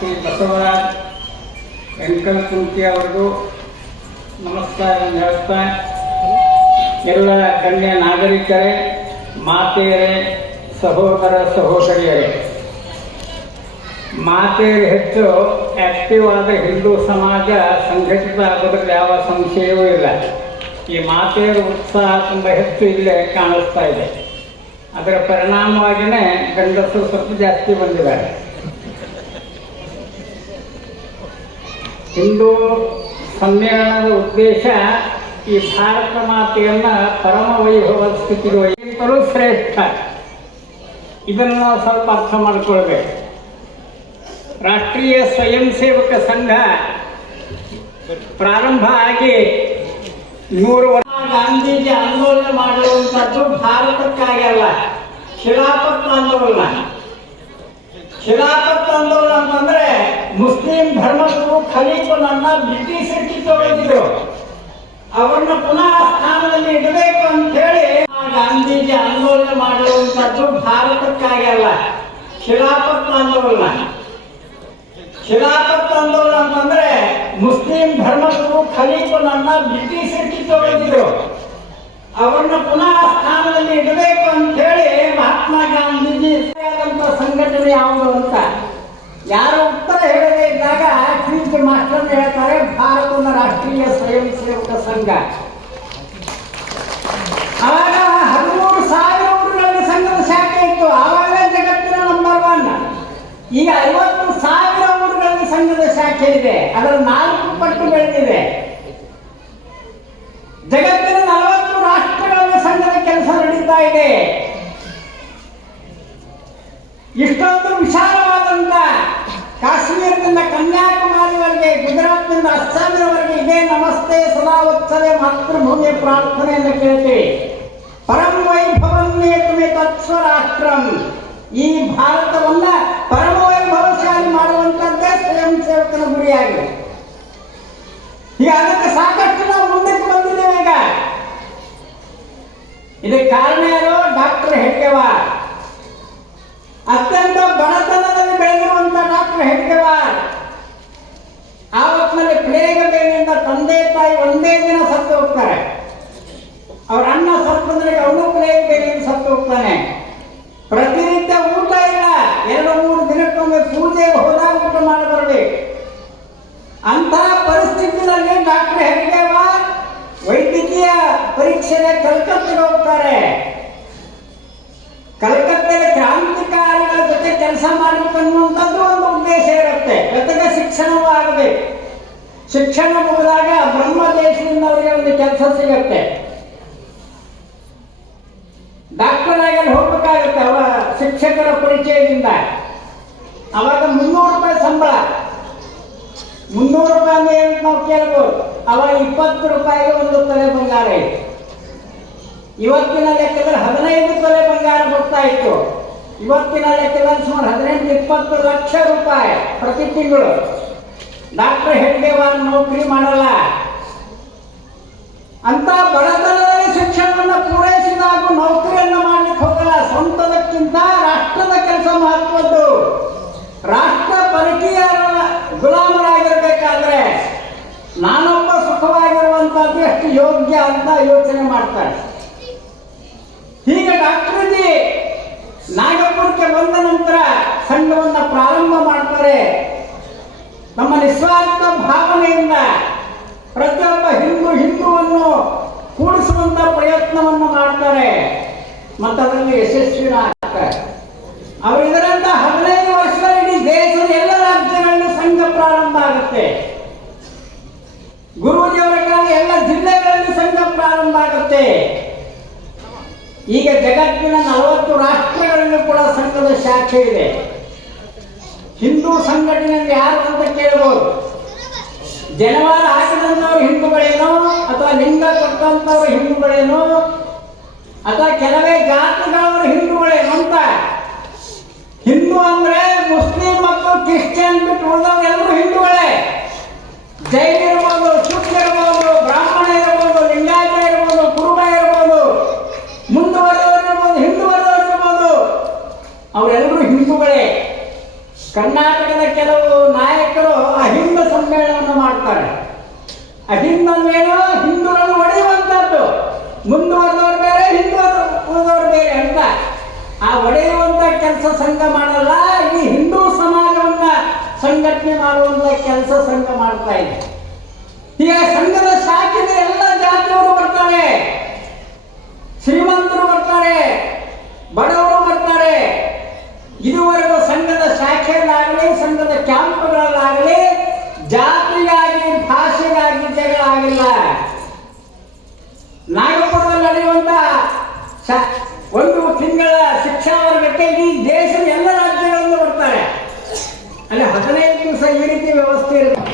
ಶ್ರೀ ಬಸವರಾಜ್ ವೆಂಕಟಕುಂಟಿ ಅವರಿಗೂ ನಮಸ್ಕಾರ ಹೇಳ್ತಾ, ಎಲ್ಲ ಗಣ್ಯ ನಾಗರಿಕರೇ, ಮಾತೆಯರೇ, ಸಹೋದರ ಸಹೋದರಿಯರೇ, ಮಾತೆಯರು ಹೆಚ್ಚು ಆಕ್ಟಿವ್ ಆದ ಹಿಂದೂ ಸಮಾಜ ಸಂಘಟಿತ ಆಗೋದ್ರಲ್ಲಿ ಯಾವ ಸಂಶಯವೂ ಇಲ್ಲ. ಈ ಮಾತೆಯರ ಉತ್ಸಾಹ ತುಂಬ ಹೆಚ್ಚು ಇಲ್ಲೇ ಕಾಣಿಸ್ತಾ ಇದೆ. ಅದರ ಪರಿಣಾಮವಾಗಿಯೇ ಗಂಡಸರು ಸ್ವಲ್ಪ ಜಾಸ್ತಿ ಬಂದಿದ್ದಾರೆ. ಹಿಂದೂ ಸಮ್ಮೇಳನದ ಉದ್ದೇಶ ಈ ಭಾರತ ಮಾತೆಯನ್ನು ಪರಮ ವೈಭವ ಸ್ಥಿತಿಗಿಂತಲೂ ಶ್ರೇಷ್ಠ. ಇದನ್ನು ನಾವು ಸ್ವಲ್ಪ ಅರ್ಥ ಮಾಡಿಕೊಳ್ಬೇಕು. ರಾಷ್ಟ್ರೀಯ ಸ್ವಯಂ ಸೇವಕ ಸಂಘ ಪ್ರಾರಂಭ ಆಗಿ 100 ವರ್ಷ ಗಾಂಧೀಜಿ ಆಂದೋಲನ ಮಾಡುವಂಥದ್ದು ಭಾರತಕ್ಕಾಗಿ ಅಲ್ಲ, ಖಿಲಾಫತ್ ಆಂದೋಲನ. ಖಿಲಾಫತ್ ಆಂದೋಲನ ಅಂತಂದ್ರೆ ಮುಸ್ಲಿಂ ಧರ್ಮಗುರು ಖಲೀಫನನ್ನ ಬ್ರಿಟಿಷರು ಕಿತ್ತೊಗೆದಿದ್ರು. ಅವರನ್ನ ಪುನಃ ಸ್ಥಾನದಲ್ಲಿ ಇಡಬೇಕು ಅಂತ ಹೇಳಿ ಗಾಂಧೀಜಿ ಆಂದೋಲನ ಮಾಡುವಂಥದ್ದು ಭಾರತಕ್ಕಾಗಿ ಅಲ್ಲ, ಖಿಲಾಫತ್ ಆಂದೋಲನ. ಖಿಲಾಫತ್ ಆಂದೋಲನ ಅಂತಂದ್ರೆ ಮುಸ್ಲಿಂ ಧರ್ಮಗುರು ಖಲೀಫನನ್ನ ಬ್ರಿಟಿಷರು ಕಿತ್ತೊಗೆದಿದ್ರು. ಅವರನ್ನ ಪುನಃ ಸ್ಥಾನದಲ್ಲಿ ಇಡಬೇಕು ಅಂತ ಹೇಳಿ ಮಹಾತ್ಮ ಗಾಂಧೀಜಿ ಸಂಘಟನೆ ಯಾವುದು ಅಂತ ಯಾರು ಉತ್ತರ ಹೇಳದೇ ಇದ್ದಾಗ ಕ್ವಿಜ್ ಮಾಸ್ಟರ್ ಹೇಳ್ತಾರೆ, ಭಾರತದ ರಾಷ್ಟ್ರೀಯ ಸ್ವಯಂ ಸೇವಕ ಸಂಘ. ಆವಾಗ 13,000 ಊರುಗಳಲ್ಲಿ ಸಂಘದ ಶಾಖೆ ಇತ್ತು. ಆವಾಗಲೇ ಜಗತ್ತಿನ ನಂಬರ್ 1. ಈಗ 50,000 ಊರುಗಳಲ್ಲಿ ಸಂಘದ ಶಾಖೆ ಇದೆ. ಅದರ 4 ಪಟ್ಟು ಬೆಳೆದಿದೆ. ಜಗತ್ತಿನ 40 ರಾಷ್ಟ್ರಗಳಲ್ಲಿ ಸಂಘದ ಕೆಲಸ ನಡೀತಾ ಇದೆ. ಇಷ್ಟೊಂದು ವಿಶಾಲವಾದಂತ ಕಾಶ್ಮೀರದಿಂದ ಕನ್ಯಾಕುಮಾರಿವರೆಗೆ, ಗುಜರಾತ್ನಿಂದ ಅಸ್ಸಾಮಿನವರೆಗೆ ಇದೇ ನಮಸ್ತೆ ಸದಾ ವತ್ಸಲೆ ಮಾತೃಭೂಮಿಯ ಪ್ರಾರ್ಥನೆಯನ್ನು ಕೇಳ್ತೀವಿ. ಪರಂ ವೈಭವನ್ನೇ ತುಮೆ ತತ್ಸ್ವರಾಷ್ಟ್ರಂ. ಈ ಭಾರತವನ್ನ ಪರಮ ವೈಭವಶಾಲಿ ಮಾಡುವಂತದ್ದೇ ಸ್ವಯಂ ಸೇವಕನ ಗುರಿಯಾಗಿದೆ. ಈಗ ಅದಕ್ಕೆ ಸಾಕಷ್ಟು ನಾವು ಮುಂದಕ್ಕೆ ಬಂದಿದ್ದೇವೆ. ಈಗ ಇದಕ್ಕೆ ಕಾರಣ ಯಾರು? ಡಾಕ್ಟರ್ ಹೆಡ್ಗೇವಾರ್. ಅತ್ಯಂತ ಬಡತನದಲ್ಲಿ ಬೆಳೆದಿರುವಂತ ಡಾಕ್ಟರ್ ಹೆಡ್ಗೇವಾರ್ ಆ ಹೊತ್ತಿನಲ್ಲಿ ಪ್ಲೇಗ್ ಬೇನೆಯಿಂದ ತಂದೆ ತಾಯಿ ಒಂದೇ ದಿನ ಸತ್ತು ಹೋಗ್ತಾರೆ. ಅವ್ರ ಅಣ್ಣ ಸತ್ತಂದ್ರೆ ಅವನು ಪ್ಲೇಗ್ ಬೇನೆಯಿಂದ ಸತ್ತು ಹೋಗ್ತಾನೆ. ಪ್ರತಿನಿತ್ಯ ಊಟ ಇಲ್ಲ. 2-3 ದಿನಕ್ಕೊಮ್ಮೆ ಪೂಜೆಗೆ ಹೋದಾಗ ಊಟ ಮಾಡಿ ಬರಬೇಕು. ಅಂತಹ ಪರಿಸ್ಥಿತಿಯಲ್ಲಿ ಡಾಕ್ಟರ್ ಹೆಡ್ಗೇವಾರ್ ವೈದ್ಯಕೀಯ ಪರೀಕ್ಷೆಗೆ ಕಲ್ಕತ್ತೆಗೆ ಹೋಗ್ತಾರೆ. ಕಲ್ಕತ್ತೆಯಲ್ಲಿ ಕ್ರಾಂತಿಕಾರಿಗಳ ಜೊತೆ ಕೆಲಸ ಮಾಡಬೇಕು ಅನ್ನುವಂಥದ್ದು ಒಂದು ಉದ್ದೇಶ ಇರುತ್ತೆ. ಜೊತೆಗೆ ಶಿಕ್ಷಣವೂ ಆಗಬೇಕು. ಶಿಕ್ಷಣ ಮುಗಿದಾಗ ಬ್ರಹ್ಮ ದೇಶದಿಂದ ಅವರಿಗೆ ಒಂದು ಕೆಲಸ ಸಿಗುತ್ತೆ. ಡಾಕ್ಟರ್ ಆಗಿ ಹೋಗ್ಬೇಕಾಗುತ್ತೆ ಅವರ ಶಿಕ್ಷಕರ ಪರಿಚಯದಿಂದ. ಅವಾಗ 300 ರೂಪಾಯಿ ಸಂಬಳ. 300 ರೂಪಾಯಿ ಅಂತ ನಾವು ಕೇಳ್ಬೋದು. ಅವಾಗ 20 ರೂಪಾಯಿಗೆ ಒಂದು ತೊಲೆ ಬಂಗಾರ ಇತ್ತು. ಇವತ್ತಿನ ಲೆಕ್ಕದಲ್ಲಿ 15 ತೊಲೆ ಬಂಗಾರ ಬರ್ತಾ ಇತ್ತು. ಇವತ್ತಿನ ಲೆಕ್ಕದಲ್ಲಿ ಸುಮಾರು 18-20 ಲಕ್ಷ ರೂಪಾಯಿ ಪ್ರತಿ ತಿಂಗಳು. ಡಾಕ್ಟರ್ ಹೆಡ್ಗೇವಾರ್ ನೌಕರಿ ಮಾಡಲ್ಲ. ಅಂತ ಬಡತನದಲ್ಲಿ ಶಿಕ್ಷಣವನ್ನು ಪೂರೈಸಿದಾಗ ನೌಕರಿಯನ್ನು ಮಾಡ್ಲಿಕ್ಕೆ ಹೋಗಲ್ಲ. ಸ್ವಂತದಕ್ಕಿಂತ ರಾಷ್ಟ್ರದ ಕೆಲಸ ಮಹತ್ವದ್ದು. ರಾಷ್ಟ್ರ ಪರಕೀಯರ ಗುಲಾಮರಾಗಿರ್ಬೇಕಾದ್ರೆ ನಾನೊಬ್ಬ ಸುಖವಾಗಿರುವಂತದ್ದು ಎಷ್ಟು ಯೋಗ್ಯ ಅಂತ ಯೋಚನೆ ಮಾಡ್ತಾರೆ. ಹೀಗೆ ಡಾಕ್ಟರ್ಜಿ ನಾಗಪುರಕ್ಕೆ ಬಂದ ನಂತರ ಸಂಘವನ್ನು ಪ್ರಾರಂಭ ಮಾಡ್ತಾರೆ. ನಮ್ಮ ನಿಸ್ವಾರ್ಥ ಭಾವನೆಯಿಂದ ಪ್ರತಿಯೊಬ್ಬ ಹಿಂದೂವನ್ನು ಕೂಡಿಸುವಂತ ಪ್ರಯತ್ನವನ್ನು ಮಾಡ್ತಾರೆ ಮತ್ತು ಅದರಲ್ಲಿ ಯಶಸ್ವಿಯಾಗ್ತಾರೆ. ಅವರು ಇದರಿಂದ 15 ವರ್ಷದಲ್ಲಿ ಇಡೀ ದೇಶದ ಎಲ್ಲ ರಾಜ್ಯಗಳಲ್ಲಿ ಸಂಘ ಪ್ರಾರಂಭ ಆಗುತ್ತೆ. ಗುರೂಜಿಯವರ ಕಾಲ ಎಲ್ಲ ಜಿಲ್ಲೆಗಳಲ್ಲಿ ಸಂಘ ಪ್ರಾರಂಭ ಆಗುತ್ತೆ. ಈಗ ಜಗತ್ತಿನ 40 ರಾಷ್ಟ್ರಗಳಲ್ಲೂ ಕೂಡ ಸಂಘದ ಶಾಖೆ ಇದೆ. ಹಿಂದೂ ಸಂಘಟನೆಯಲ್ಲಿ ಯಾರು ಅಂತ ಕೇಳಬಹುದು. ಜನವಾರ ಹಾಕಿದಂಥವ್ರು ಹಿಂದೂಗಳೇನೋ, ಅಥವಾ ಲಿಂಗ ಕೊಟ್ಟಂಥವ್ರು ಹಿಂದೂಗಳೇನೋ, ಅಥವಾ ಕೆಲವೇ ಜಾತಿಗಳವರು ಹಿಂದೂಗಳೇನೋ ಅಂತ. ಹಿಂದೂ ಅಂದ್ರೆ ಮುಸ್ಲಿಂ ಮತ್ತು ಕ್ರಿಶ್ಚಿಯನ್ ಬಿಟ್ಟು ಉಳಿದವರೆಲ್ಲರೂ ಹಿಂದೂಗಳೇ. ಜೈನ ಇರ್ಬೋದು, ಶುದ್ಧ ಇರ್ಬೋದು, ಬ್ರಾಹ್ಮಣ ಇರ್ಬೋದು, ಲಿಂಗಾಯತ ಇರ್ಬೋದು, ಕುರುಬ ಇರ್ಬೋದು, ಮುಂದುವರೆದವರಿರ್ಬೋದು, ಹಿಂದುವರೆದವರಿರ್ಬೋದು, ಅವರೆಲ್ಲರೂ ಹಿಂದೂಗಳೇ. ಕರ್ನಾಟಕದ ಕೆಲವು ನಾಯಕರು ಅಹಿಂದ ಸಮ್ಮೇಳನ ಮಾಡ್ತಾರೆ. ಅಹಿಂದ ಅಂದ್ರೇನು? ಹಿಂದೂಗಳನ್ನು ಒಡೆಯುವಂತದ್ದು. ಮುಂದುವರೆದವ್ರು ಬೇರೆ, ಹಿಂದುವರೆದವ್ರು ಬೇರೆ ಅಂತ. ಆ ಒಡೆಯುವಂತ ಕೆಲಸ ಸಂಘ ಮಾಡಲ್ಲ, ಈ ಹಿಂದೂ ಸಮಾಜವನ್ನ ಸಂಘಟನೆ ಮಾಡುವಂತ ಕೆಲಸ ಸಂಘ ಮಾಡ್ತಾ ಇದೆ. ಈಗ ಸಂಘದ ಶಾಖೆಗೆ ಎಲ್ಲ ಜಾತಿಯವರು ಬರ್ತಾರೆ, ಶ್ರೀಮಂತರು ಬರ್ತಾರೆ, ಬಡವರು ಬರ್ತಾರೆ. ಇದುವರೆಗೂ ಸಂಘದ ಶಾಖೆಗಳಾಗಲಿ, ಸಂಘದ ಕ್ಯಾಂಪ್ಗಳಲ್ಲಾಗಲಿ ಜಾತಿಗಾಗಿ, ಭಾಷೆಗಾಗಿ ಜಗಳ ಆಗಿಲ್ಲ. ನಾಗಪುರದಲ್ಲಿ ನಡೆಯುವಂತ ಒಂದು ತಿಂಗಳ ಶಿಕ್ಷಣ ವರ್ಗಕ್ಕೆ ಇಡೀ ದೇಶದ ಎಲ್ಲ ರಾಜ್ಯಗಳಿಂದ ಬರ್ತಾರೆ. ಅಲ್ಲಿ 15 ದಿವಸ ಈ ರೀತಿ ವ್ಯವಸ್ಥೆ ಇರುತ್ತೆ.